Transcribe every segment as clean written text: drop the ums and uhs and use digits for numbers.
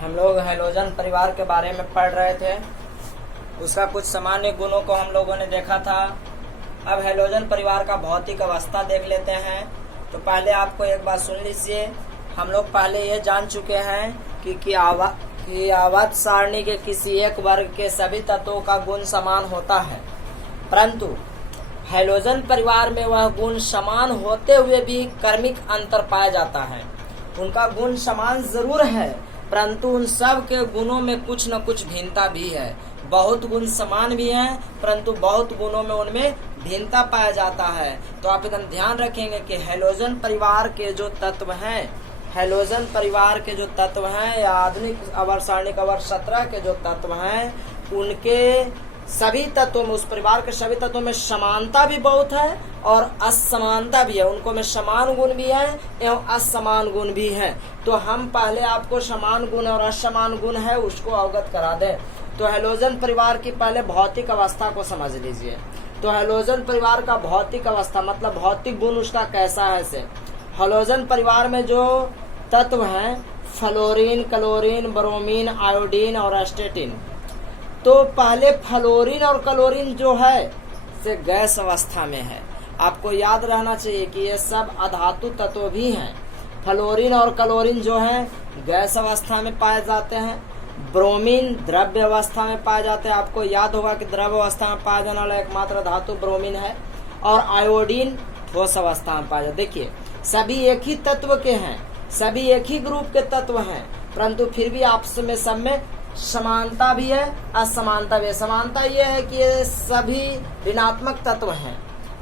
हम लोग हैलोजन परिवार के बारे में पढ़ रहे थे। उसका कुछ सामान्य गुणों को हम लोगों ने देखा था। अब हैलोजन परिवार का भौतिक अवस्था देख लेते हैं। तो पहले आपको एक बात सुन लीजिए। हम लोग पहले ये जान चुके हैं कि आवर्त सारणी के किसी एक वर्ग के सभी तत्वों का गुण समान होता है, परंतु हैलोजन परिवार में वह गुण समान होते हुए भी क्रमिक अंतर पाया जाता है। उनका गुण समान जरूर है, परंतु उन सब के गुणों में कुछ न कुछ भिन्नता भी है। बहुत गुण समान भी हैं, परंतु बहुत गुणों में उनमें भिन्नता पाया जाता है। तो आप एकदम ध्यान रखेंगे कि हैलोजन परिवार के जो तत्व हैं, हैलोजन परिवार के जो तत्व हैं या आधुनिक आवर्त सारणी आवर्त 17 के जो तत्व हैं, उनके सभी तत्वों में, उस परिवार के सभी तत्वों में समानता भी बहुत है और असमानता भी है। उनको में समान गुण भी है एवं असमान गुण भी है। तो हम पहले आपको समान गुण और असमान गुण है उसको अवगत करा दें। तो हैलोजन परिवार की पहले भौतिक अवस्था को समझ लीजिए। तो हैलोजन परिवार का भौतिक अवस्था मतलब भौतिक गुण उसका कैसा है से। हैलोजन परिवार में जो तत्व हैं फ्लोरीन, क्लोरीन, ब्रोमीन, आयोडीन और एस्टेटिन। तो पहले फ्लोरीन और क्लोरीन जो है से गैस अवस्था में है। आपको याद रहना चाहिए कि ये सब अधातु तत्व भी हैं। फ्लोरीन और क्लोरीन जो है गैस अवस्था में पाए जाते हैं। ब्रोमीन द्रव्य अवस्था में पाए जाते हैं। आपको याद होगा कि द्रव्य अवस्था में पाया जाने वाला एकमात्र धातु ब्रोमीन है। और आयोडीन ठोस अवस्था में पाया जाता है। देखिए सभी एक ही तत्व के हैं, सभी एक ही ग्रुप के तत्व हैं, परंतु फिर भी आपस में सब में समानता भी है, असमानता भी है। समानता यह है कि ये सभी ऋणात्मक तत्व हैं,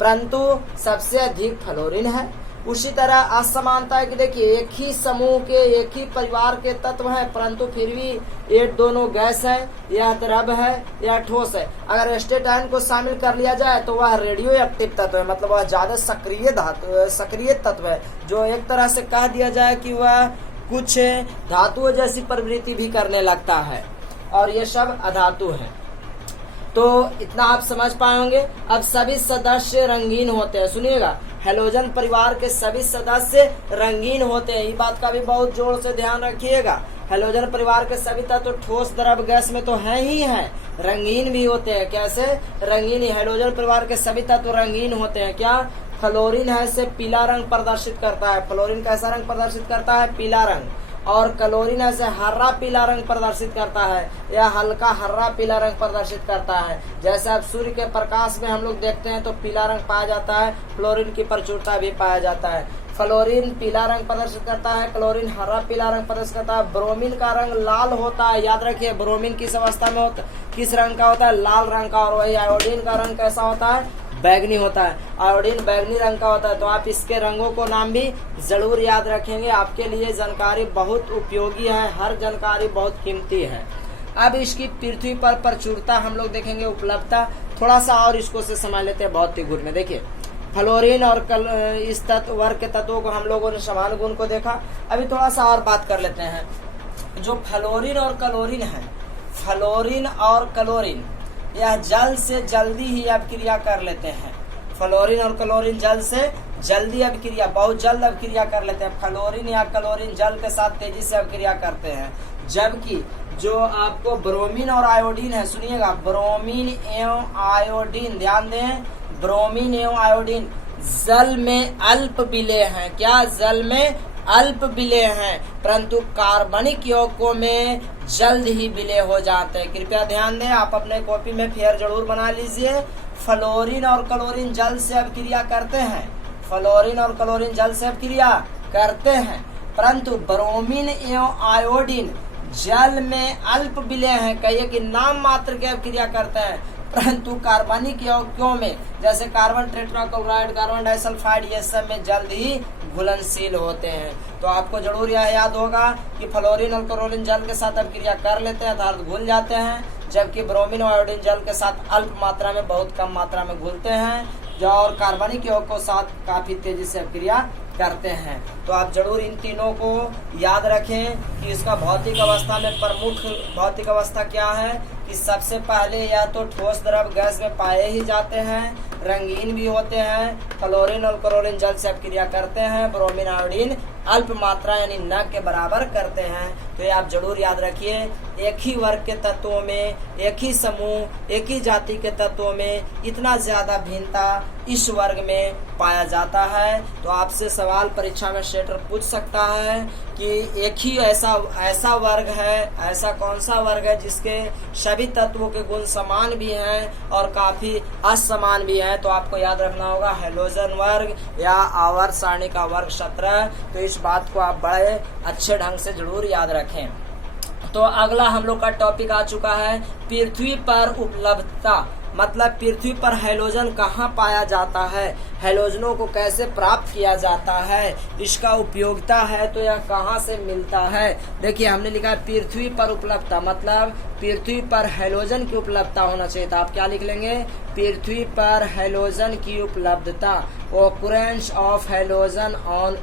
परंतु सबसे अधिक फ्लोरीन है। उसी तरह असमानता है कि देखिए एक ही समूह के, एक ही परिवार के तत्व हैं, परंतु फिर भी ये दोनों गैस है, या द्रव है या ठोस है। अगर एस्टेटाइन को शामिल कर लिया जाए तो वह रेडियो एक्टिव तत्व है, मतलब वह ज्यादा सक्रिय तत्व है, जो एक तरह से कह दिया जाए कि वह कुछ धातुओं जैसी प्रवृत्ति भी करने लगता है। और ये सब अधातु है। तो इतना आप समझ पाएंगे। अब सभी सदस्य रंगीन होते हैं। सुनिएगा, हैलोजन परिवार के सभी सदस्य रंगीन होते हैं। ये बात का भी बहुत जोर से ध्यान रखिएगा। हैलोजन परिवार के सभी तत्व तो ठोस, द्रव, गैस में तो है ही है, रंगीन भी होते हैं। कैसे रंगीन? हैलोजन परिवार के सभी तत्व रंगीन होते हैं। क्या? फ्लोरीन है से पीला रंग प्रदर्शित करता है। फ्लोरीन कैसा रंग प्रदर्शित करता है? पीला रंग। और क्लोरीन ऐसे हरा पीला रंग प्रदर्शित करता है या हल्का हरा पीला रंग प्रदर्शित करता है। जैसे अब सूर्य के प्रकाश में हम लोग देखते हैं तो पीला रंग पाया जाता है, फ्लोरीन की प्रचुरता भी पाया जाता है। फ्लोरीन पीला रंग प्रदर्शित करता है, क्लोरीन हरा पीला रंग प्रदर्शित करता है। ब्रोमीन का रंग लाल होता है। याद रखिए ब्रोमीन किस अवस्था में होता, किस रंग का होता है? लाल रंग का। और वही आयोडीन का रंग कैसा होता है? बैगनी होता है। आयोडीन बैगनी रंग का होता है। तो आप इसके रंगों को नाम भी जरूर याद रखेंगे। आपके लिए जानकारी बहुत उपयोगी है, हर जानकारी बहुत कीमती है। अब इसकी पृथ्वी पर प्रचुरता हम लोग देखेंगे, उपलब्धता थोड़ा सा और इसको से समझ लेते हैं भौतिक गुण में। देखिए फ्लोरीन और इस तत्व वर्ग के तत्वों को हम लोगों ने समान गुण को देखा। अभी थोड़ा सा और बात कर लेते हैं। जो फ्लोरीन और क्लोरीन है, फ्लोरीन और क्लोरीन यह जल्द से जल्दी ही अभिक्रिया कर लेते हैं। फ्लोरीन और क्लोरीन जल्द से जल्दी अभिक्रिया, बहुत जल्द अभिक्रिया कर लेते हैं। फ्लोरीन या क्लोरीन जल के साथ तेजी से अभिक्रिया करते हैं, जबकि जो आपको ब्रोमीन और आयोडीन है, सुनिएगा ब्रोमीन एवं आयोडीन, ध्यान दें, ब्रोमीन एवं आयोडीन जल में अल्प विलेय हैं। क्या? जल में अल्प विलेय हैं, परंतु कार्बनिक यौगिकों में जल्द ही विलेय हो जाते हैं। कृपया ध्यान दें, आप अपने कॉपी में फेयर जरूर बना लीजिए। फ्लोरीन और क्लोरीन जल से अभिक्रिया करते हैं, फ्लोरीन और क्लोरीन जल से अभिक्रिया करते हैं, परंतु ब्रोमीन एवं आयोडीन जल में अल्प विलेय हैं। कहिए कि नाम मात्र के अभिक्रिया करते हैं, परंतु कार्बनिक यौगिकों में जैसे कार्बन टेट्राक्लोराइड, कार्बन डाइसल्फाइड, ये सब में जल्द ही घुलनशील होते हैं। तो आपको जरूर यह याद होगा कि फ्लोरीन और क्लोरीन जल के साथ अभिक्रिया कर लेते हैं अर्थात घुल जाते हैं, जबकि ब्रोमीन और आयोडीन जल के साथ अल्प मात्रा में, बहुत कम मात्रा में घुलते हैं, जो और कार्बनिक यौगिकों के साथ काफी तेजी से अभिक्रिया करते हैं। तो आप जरूर इन तीनों को याद रखें कि इसका भौतिक अवस्था में प्रमुख भौतिक अवस्था क्या है कि सबसे पहले या तो ठोस, द्रव, गैस में पाए ही जाते हैं, रंगीन भी होते हैं। फ्लोरीन और क्लोरीन जल से अभिक्रिया करते हैं, ब्रोमीन, आयोडीन अल्प मात्रा यानी न के बराबर करते हैं। तो ये आप जरूर याद रखिए, एक ही वर्ग के तत्वों में, एक ही समूह, एक ही जाति के तत्वों में इतना ज्यादा भिन्नता इस वर्ग में पाया जाता है। तो आपसे सवाल परीक्षा में सेटर पूछ सकता है कि एक ही ऐसा वर्ग है, ऐसा कौन सा वर्ग है जिसके सभी तत्वों के गुण समान भी हैं और काफी असमान भी हैं। तो आपको याद रखना होगा हैलोजन वर्ग या आवर्त सारणी का वर्ग 17। तो इस बात को आप बड़े अच्छे ढंग से जरूर याद रखें। तो अगला हम लोग का टॉपिक आ चुका है पृथ्वी पर उपलब्धता, मतलब पृथ्वी पर हैलोजन कहाँ पाया जाता है, हैलोजनों को कैसे प्राप्त किया जाता है, इसका उपयोगिता है तो यह कहाँ से मिलता है। देखिए हमने लिखा है पृथ्वी पर उपलब्धता, मतलब पृथ्वी पर हैलोजन की उपलब्धता होना चाहिए। तो आप क्या लिख लेंगे, पृथ्वी पर हैलोजन की उपलब्धता, occurrence of halogen on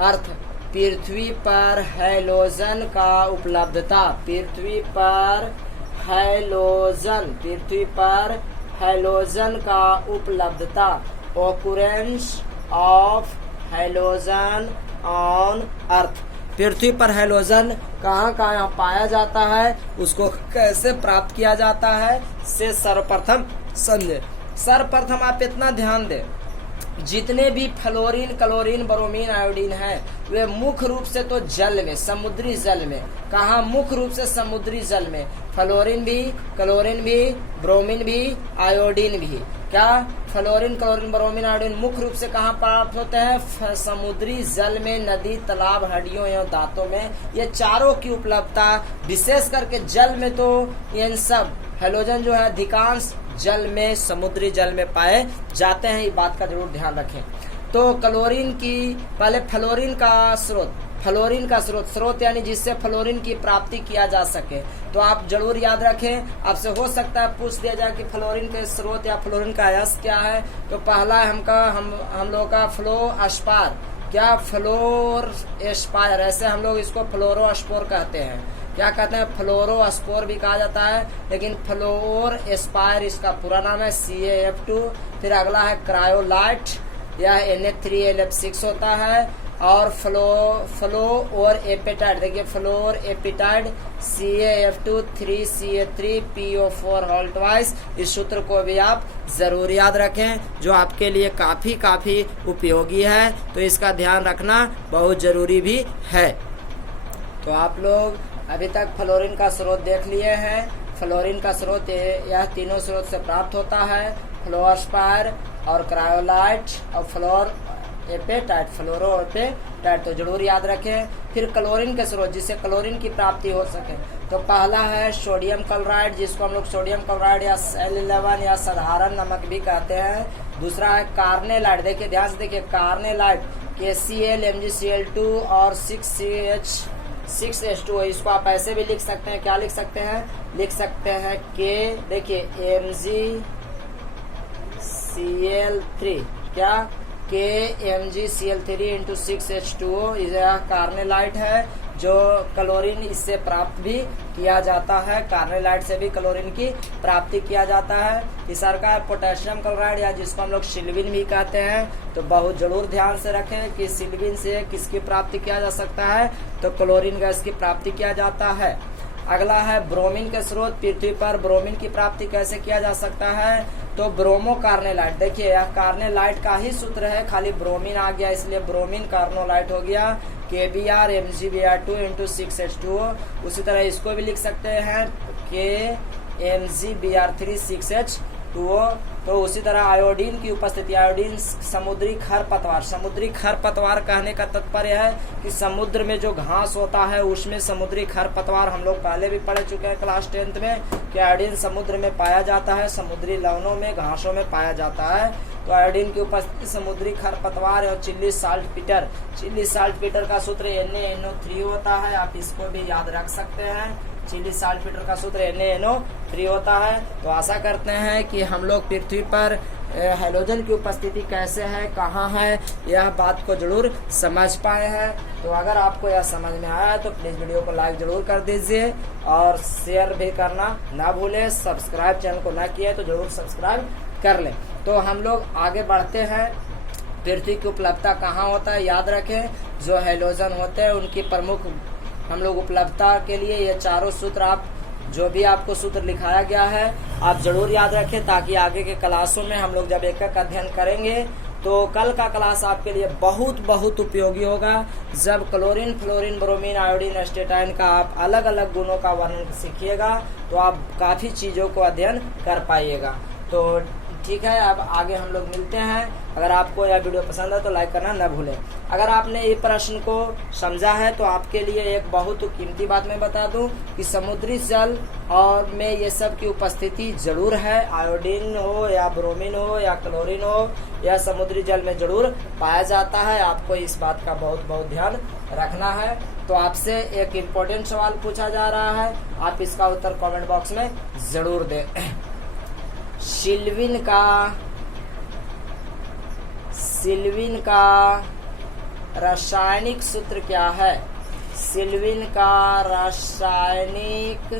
earth, पृथ्वी पर हैलोजन का उपलब्धता, पृथ्वी पर हैलोजन का उपलब्धता, occurrence of halogen on earth, पृथ्वी पर हैलोजन कहाँ कहाँ पाया जाता है, उसको कैसे प्राप्त किया जाता है से सर्वप्रथम समझे। सर्वप्रथम आप इतना ध्यान दें, जितने भी फ्लोरीन, क्लोरीन, ब्रोमीन, आयोडीन है वे मुख्य रूप से तो जल में, समुद्री जल में, कहा मुख्य रूप से समुद्री जल में, फ्लोरीन भी, क्लोरीन भी, ब्रोमीन भी, आयोडीन भी। क्या फ्लोरीन, क्लोरीन, ब्रोमीन, आयोडीन मुख्य रूप से कहाँ प्राप्त होते हैं, समुद्री जल में, नदी, तालाब, हड्डियों एवं दांतों में। ये चारों की उपलब्धता विशेष करके जल में, तो इन सब हैलोजन जो है अधिकांश जल में, समुद्री जल में पाए जाते हैं। ये बात का जरूर ध्यान रखें। तो क्लोरीन की, पहले फ्लोरीन का स्रोत यानी जिससे फ्लोरीन की प्राप्ति किया जा सके। तो आप जरूर याद रखें, आपसे हो सकता है पूछ दिया जाए कि फ्लोरीन के स्रोत या फ्लोरीन का अयस्क क्या है। तो पहला हम लोग का फ्लोस्पार, क्या फ्लोर एस्पायर, ऐसे हम लोग इसको फ्लोरोस्पोर कहते हैं। क्या कहते हैं, फ्लोरोस्पोर भी कहा जाता है, लेकिन फ्लोर एस्पायर इसका पूरा नाम है, CaF2। फिर अगला है क्रायोलाइट, यह Na3LF6 होता है। और फ्लो और एपेटाइड, देखिए floor एपिटाइड CaF2 3Ca3PO4 whole twice. इस सूत्र को भी आप जरूर याद रखें, जो आपके लिए काफी उपयोगी है। तो इसका ध्यान रखना बहुत जरूरी भी है। तो आप लोग अभी तक फ्लोरीन का स्रोत देख लिए हैं। फ्लोरीन का स्रोत यह तीनों स्रोत से प्राप्त होता है, फ्लोस्पायर और क्रायोलाइट और फ्लोरो एपेटाइट। तो जरूर याद रखें। फिर क्लोरीन के स्रोत, जिससे क्लोरीन की प्राप्ति हो सके, तो पहला है सोडियम क्लोराइड, जिसको हम लोग सोडियम क्लोराइड या L11 या साधारण नमक भी कहते हैं। दूसरा है कार्नेलाइट, देखिए ध्यान से देखिए, कार्नेलाइट KCl MgCl2 और 6H2O। इसको आप ऐसे भी लिख सकते हैं, क्या लिख सकते हैं, लिख सकते हैं के, देखिए MgCl3, क्या KMgCl3 इंटू 6H2O। यह कार्नेलाइट है, जो क्लोरीन इससे प्राप्त भी किया जाता है, कार्नेलाइट से भी क्लोरीन की प्राप्ति किया जाता है। तीसरा का पोटेशियम क्लोराइड, या जिसको हम लोग सिल्विन भी कहते हैं। तो बहुत जरूर ध्यान से रखें कि सिल्विन से किसकी प्राप्ति किया जा सकता है, तो क्लोरीन गैस की प्राप्ति किया जाता है। अगला है ब्रोमीन के स्रोत, पृथ्वी पर ब्रोमीन की प्राप्ति कैसे किया जा सकता है, तो ब्रोमो कार्नेलाइट, देखिए यह कार्नेलाइट का ही सूत्र है, खाली ब्रोमीन आ गया इसलिए ब्रोमीन कार्नोलाइट हो गया, KBr MgBr2 इंटू 6H2O। उसी तरह इसको भी लिख सकते हैं KMgBr3 6H2O। तो उसी तरह आयोडीन की उपस्थिति, आयोडीन समुद्री खरपतवार कहने का तात्पर्य है कि समुद्र में जो घास होता है उसमें समुद्री खरपतवार, हम लोग पहले भी पढ़ चुके हैं क्लास 10th में कि आयोडीन समुद्र में पाया जाता है, समुद्री लवणों में, घासों में पाया जाता है। तो आयोडीन की उपस्थिति समुद्री खरपतवार और चिल्ली साल्टपीटर का सूत्र NaNO3 होता है, आप इसको भी याद रख सकते हैं। चिली साल्टपीटर का सूत्र NaNO3 होता है। तो आशा करते हैं कि हम लोग पृथ्वी पर हैलोजन की उपस्थिति कैसे है, कहाँ है, यह बात को जरूर समझ पाए हैं। तो अगर आपको यह समझ में आया तो प्लीज वीडियो को लाइक जरूर कर दीजिए और शेयर भी करना ना भूलें। सब्सक्राइब चैनल को ना किया तो जरूर सब्सक्राइब कर लें। तो हम लोग आगे बढ़ते हैं पृथ्वी की उपलब्धता कहाँ होता है, याद रखें जो हैलोजन होते हैं उनकी प्रमुख हम लोग उपलब्धता के लिए ये चारों सूत्र, आप जो भी आपको सूत्र लिखाया गया है आप जरूर याद रखें, ताकि आगे के क्लासों में हम लोग जब एक एक अध्ययन करेंगे तो कल का क्लास आपके लिए बहुत बहुत उपयोगी होगा। जब chlorine, fluorine, bromine, iodine, astatine का आप अलग अलग गुणों का वर्णन सीखिएगा तो आप काफी चीजों को अध्ययन कर पाइएगा। तो ठीक है, अब आगे हम लोग मिलते हैं। अगर आपको यह वीडियो पसंद है तो लाइक करना न भूलें। अगर आपने ये प्रश्न को समझा है तो आपके लिए एक बहुत कीमती बात मैं बता दूं कि समुद्री जल और में ये सब की उपस्थिति जरूर है। आयोडीन हो या ब्रोमीन हो या क्लोरीन हो, यह समुद्री जल में जरूर पाया जाता है। आपको इस बात का बहुत बहुत ध्यान रखना है। तो आपसे एक इम्पोर्टेंट सवाल पूछा जा रहा है, आप इसका उत्तर कमेंट बॉक्स में जरूर दें। सिल्विन का रासायनिक सूत्र क्या है? सिल्विन का रासायनिक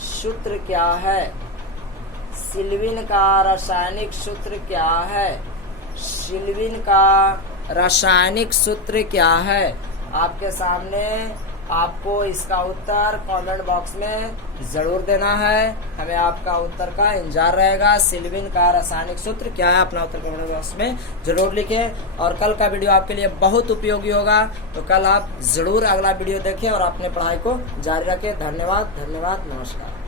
सूत्र क्या है? सिल्विन का रासायनिक सूत्र क्या है? सिल्विन का रासायनिक सूत्र क्या है? आपके सामने आपको इसका उत्तर कमेंट बॉक्स में जरूर देना है। हमें आपका उत्तर का इंतजार रहेगा। सिल्विन का रासायनिक सूत्र क्या है, अपना उत्तर कमेंट बॉक्स में जरूर लिखें। और कल का वीडियो आपके लिए बहुत उपयोगी होगा, तो कल आप जरूर अगला वीडियो देखें और अपने पढ़ाई को जारी रखें। धन्यवाद, धन्यवाद, नमस्कार।